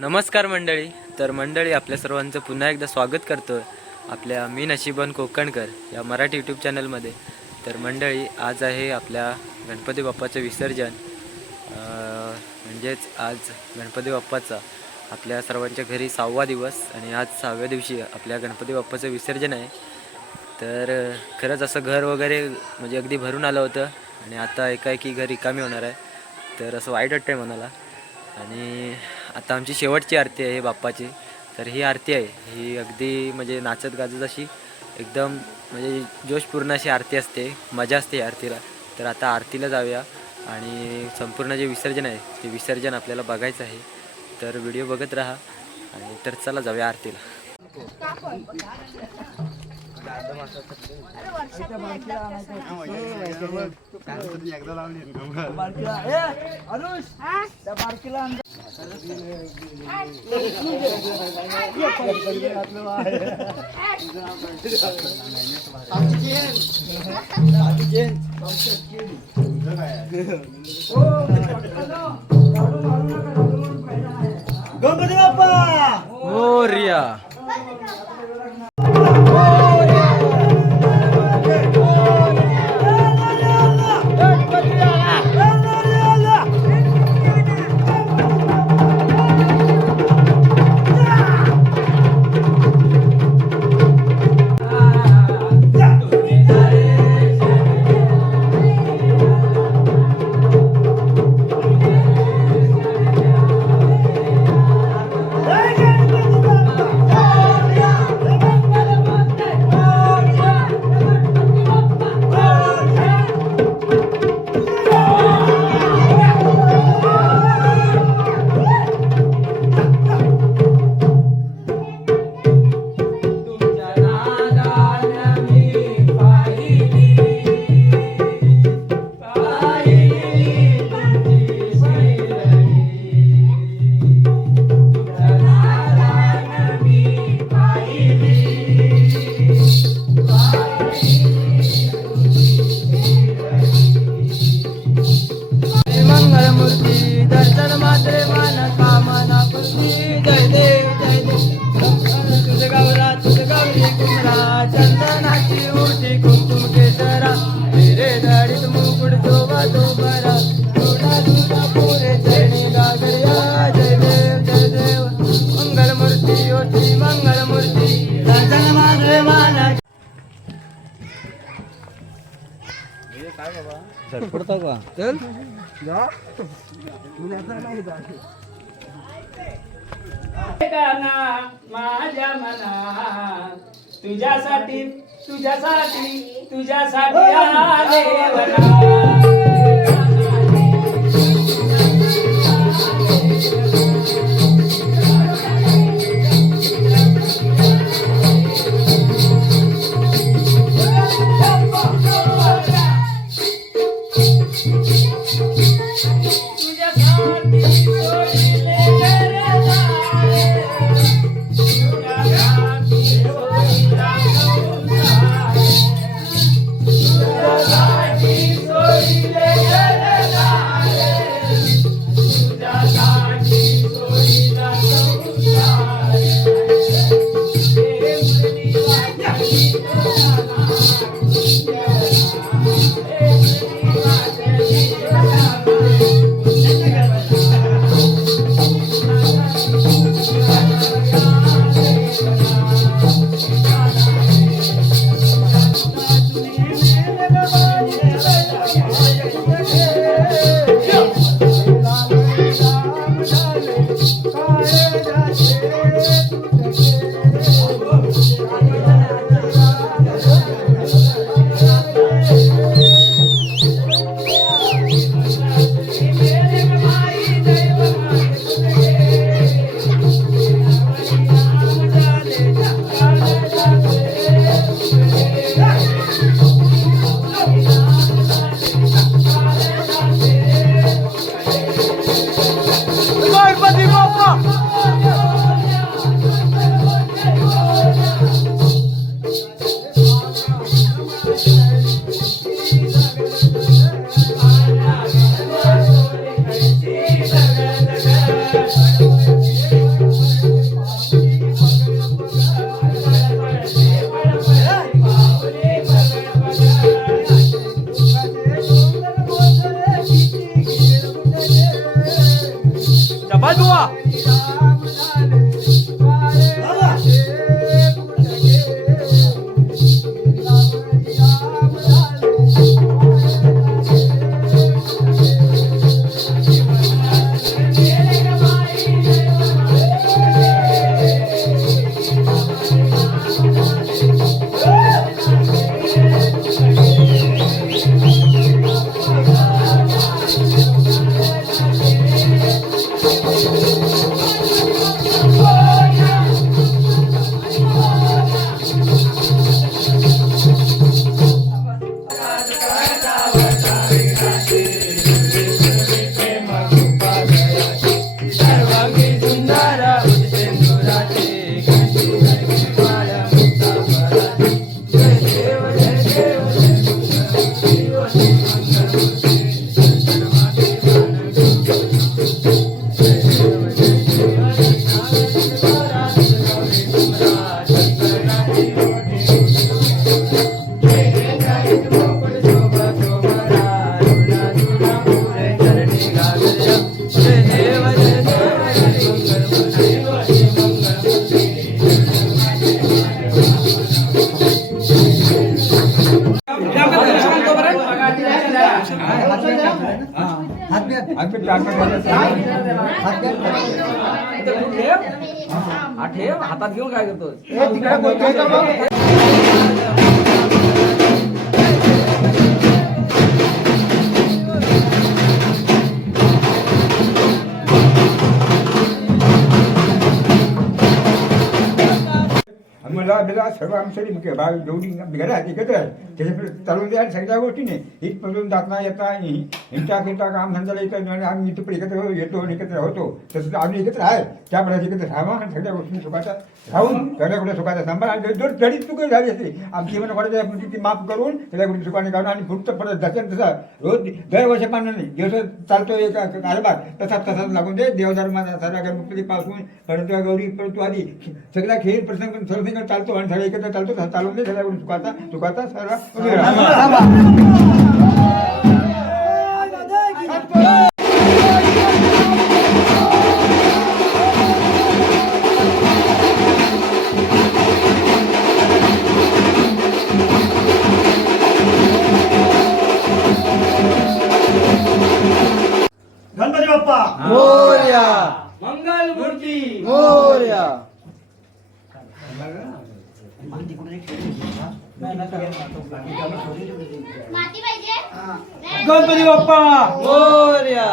नमस्कार मंडळी. तर मंडळी आपल्या सर्वांचं पुन्हा एकदा स्वागत करतो आपल्या मी नशिबन कोकणकर या मराठी यूट्यूब चॅनलमध्ये तर मंडळी आज आहे आपल्या गणपती बाप्पाचं विसर्जन. म्हणजेच आज गणपती बाप्पाचा आपल्या सर्वांच्या घरी सहावा दिवस आणि आज सहाव्या दिवशी आपल्या गणपती बाप्पाचं विसर्जन आहे. तर खरंच असं घर वगैरे म्हणजे अगदी भरून आलं होतं आणि आता एकाएकी घर रिकामी होणार आहे. तर असं वाईट वाटतं आहे मनाला. आणि आता आमची शेवटची आरती आहे बाप्पाची. तर ही आरती आहे. ही अगदी म्हणजे नाचत गाजत अशी एकदम म्हणजे जोशपूर्ण अशी आरती असते. मजा असते आरतीला. तर आता आरतीला जाऊया आणि संपूर्ण जे विसर्जन आहे ते विसर्जन आपल्याला बघायचं आहे. तर व्हिडिओ बघत राहा आणि तर चला जाऊया आरतीला. गणपती बाप्पा मोर्या माझ्या मना तुझ्यासाठी तुझ्यासाठी तुझ्यासाठी आले हातात घेऊन काय करतो मला सर्व आमच्यासाठी मुख्य भाग दोन्ही घरात एकत्र आहे. त्याच्याकडे चालून द्या सगळ्या गोष्टीने इथपासून जाता येता हिंटा फिरता काम धंदाला येतं आणि आम्ही इथं पण एकत्र हो- येतो आणि एकत्र होतो. तसं आम्ही एकत्र आहे. त्याप्रमाणे एकत्र राहावा आणि सगळ्या गोष्टी सुखाचा राहून सगळ्या गोष्टी सुखाचा सांभाळ. आणि जर जरी चुकी झाली असते आमची जीवन वाढत आहे ती माफ करून सगळ्या गोष्टी सुखाने काढून आणि पुढचं परत दर्शन तसा रोज दरवर्षाप्रमाणे जसं चालतो एक कारभार तसा तसाच लागून दे. देवधर्माचा सारा गणपतीपासून परंतु गौरी परंतु आधी सगळा खेळ प्रसंग सर्वसंग चालतो आणि सगळा एकत्र चालतो तसा चालून दे सगळ्या गोष्टी सुखाचा सुखाचा सारा उभे राहा. गणपती बाप्पा मोर्या मंगल मूर्ती मोर्या माती पाहिजे गणपती बाप्पा! मोर्या.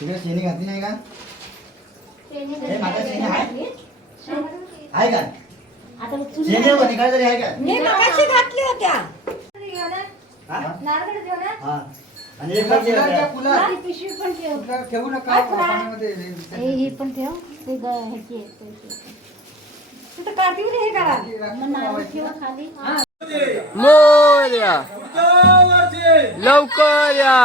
तिकडे शेणी घातली नाही का? हे आहे? का? शेणी तरी आहे हा? नारळ घेऊ ना हा. आणि एक. हा, ती पिशवी पण ठेव. ठेवू नका हा, हे हे पण ठेव. ते ग- ह्याची आहे, पैसे. तिथं कार्तिक हे करा मग नारळ ठेवा खाली. मोर्या लवकर या.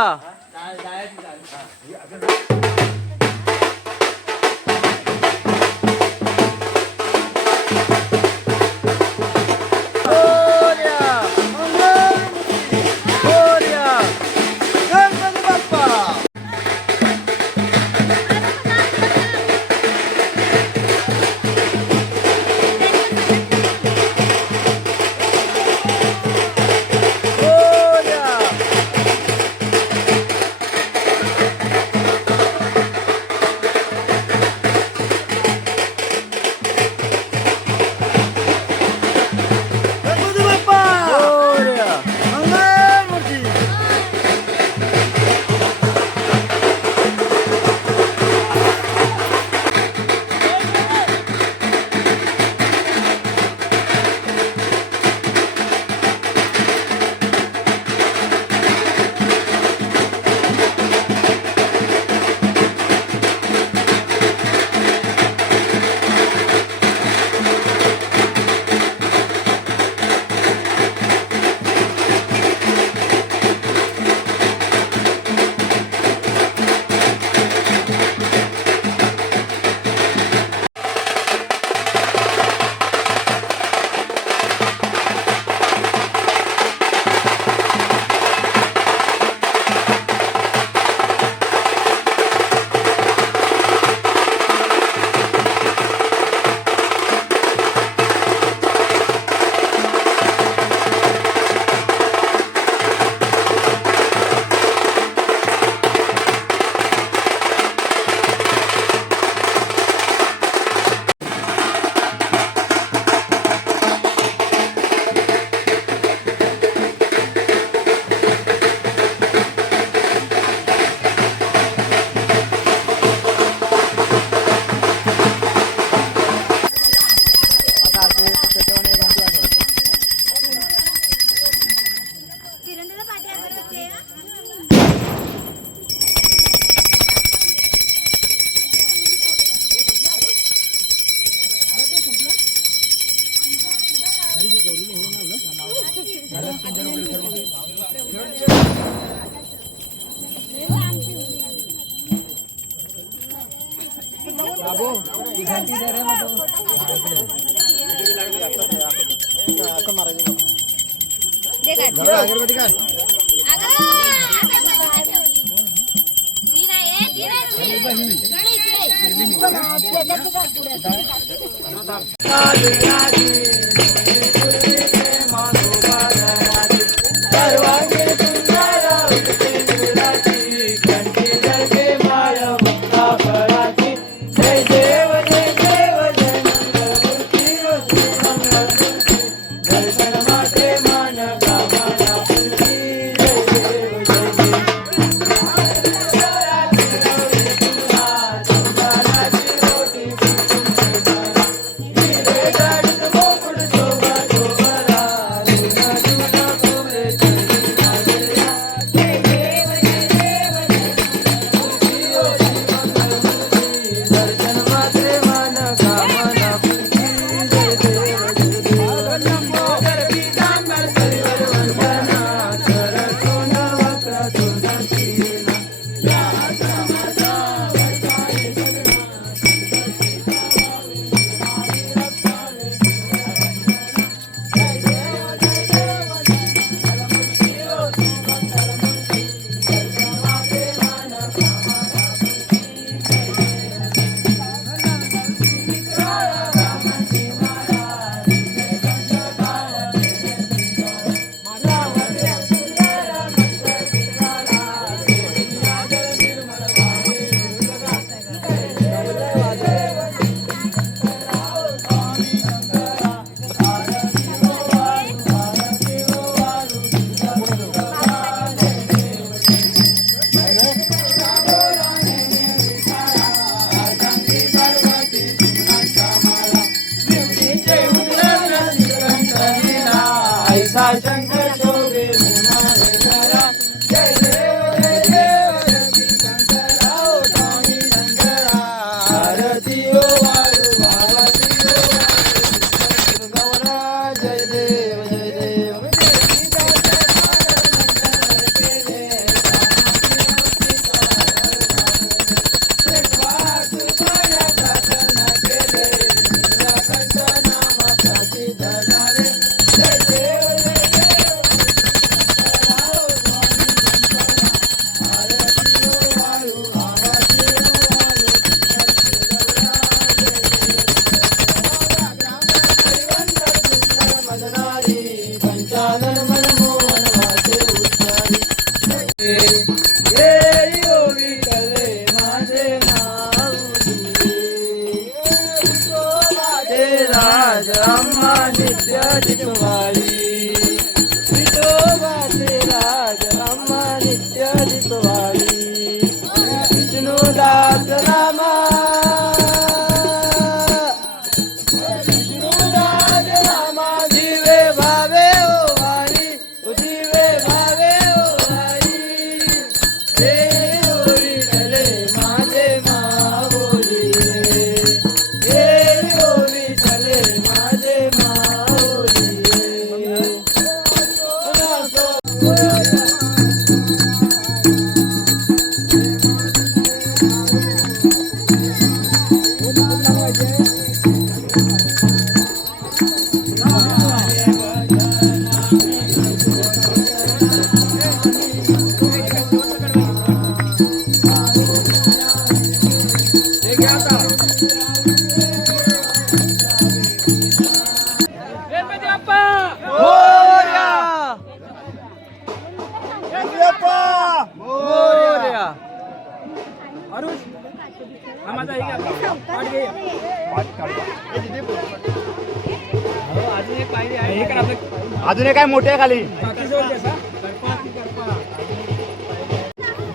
食べたい!哎。काय मोठे खाली?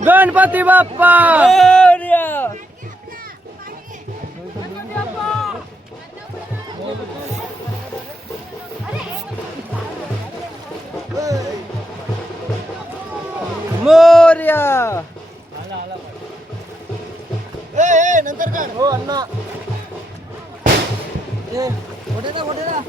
गणपती बाप्पा! मोर्या! नंतर काय हो अण्णा. मोठे ना मोठे ना.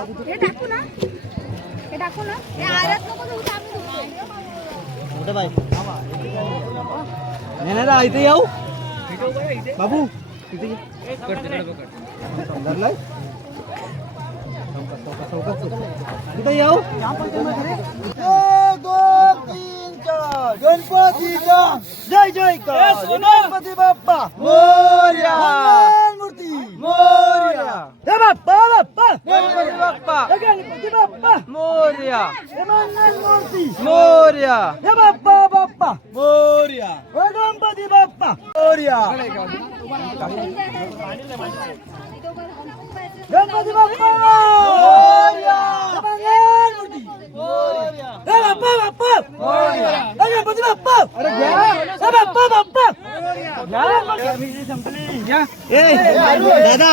हे टाकू ना. हे टाकू ना. हे आरत नको देऊ कुठे बाई? नाही नाही इथे येऊ. बाबू तिथे धरलाय तिथे येऊ. गणपतीचा. जय जय गणपती बाप्पा. मोर्या. मूर्ती. मोर मोर्या हे बाप्पा बाप्पा गणपती बाप्पा गणपती बाप्पा मोर्या हे मंगल मूर्ती मोर्या हे बाप्पा बाप्पा मोर्या गणपती बाप्पा मोर्या गणपती बाप्पा मोरया! मंगल मूर्ती ए बाप्पा बाप्पा ए गणपती बाप्पा अरे घ्या ए बाप्पा बाप्पा घ्या ए दादा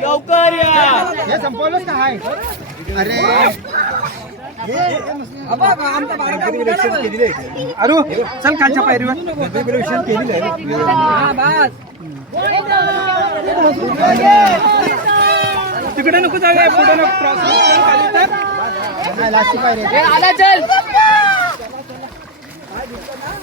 येऊ हे संपवलंच का हाय अरे अरे चल कालच्या पायरीवर. केलेलं आहे तिकडे नको जाऊया पुढे नको क्रॉस लास्टची पायरी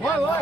My life.